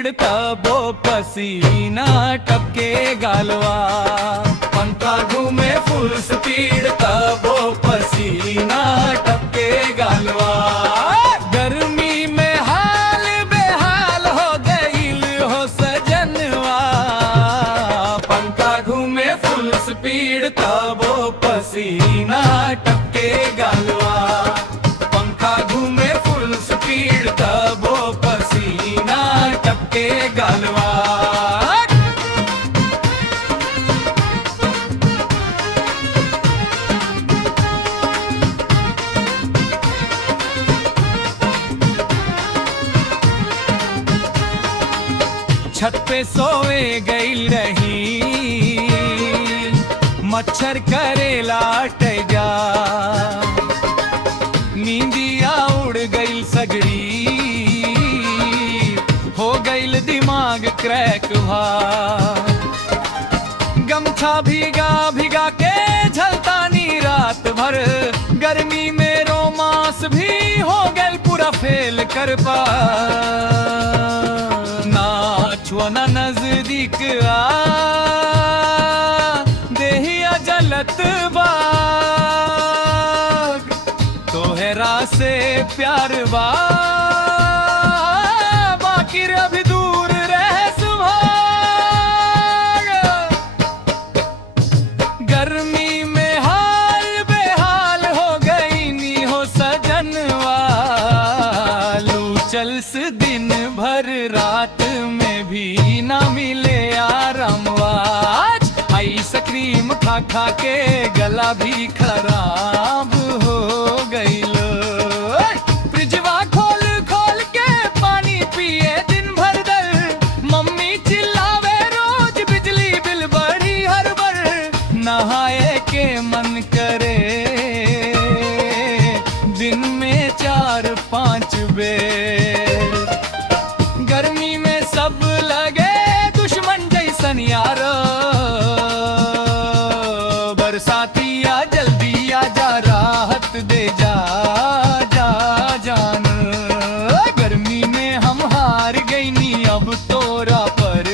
Speed तबो पसीना टपके गालवा। पंखा घूमे फुल स्पीड तबो पसीना टपके गालवा। गर्मी में हाल बेहाल हो गईल हो सजनवा। पंखा घूमे फुल स्पीड तबो पसीना टपके गालवा। पंखा घूमे फुल स्पीड तबो पसीना टपके गालवा। छत पे सोए गई रही, मच्छर करेला जा। नींदिया उड़ गई सगड़ी, हो गई दिमाग क्रैक भा। गमछा भीगा भीगा के झलतानी रात भर। गर्मी में रोमांस भी हो गए पूरा फेल कर पा। ना नजदीक आ देहिया जलत बाग। तोहरा से प्यार बा बाकी अभी दूर रह सुभाग। गर्मी में हाल बेहाल हो गई नी हो सजनवा। लू चल से दिन भर रात में भी ना मिले आरामवा। आइसक्रीम खा खा के गला भी खराब हो गईलो। फ्रिजवा खोल खोल के पानी पिए दिन भर दर। मम्मी चिल्लावे रोज बिजली बिल बढ़ी हर बार। नहाए के मन करे दिन में 4-5 बेर। गर्मी में सब लगे दुश्मन जैसन यारो। बरसातिया जल्दी आ जा राहत दे जा जा जान। गर्मी में हम हार गई नी अब तोरा पर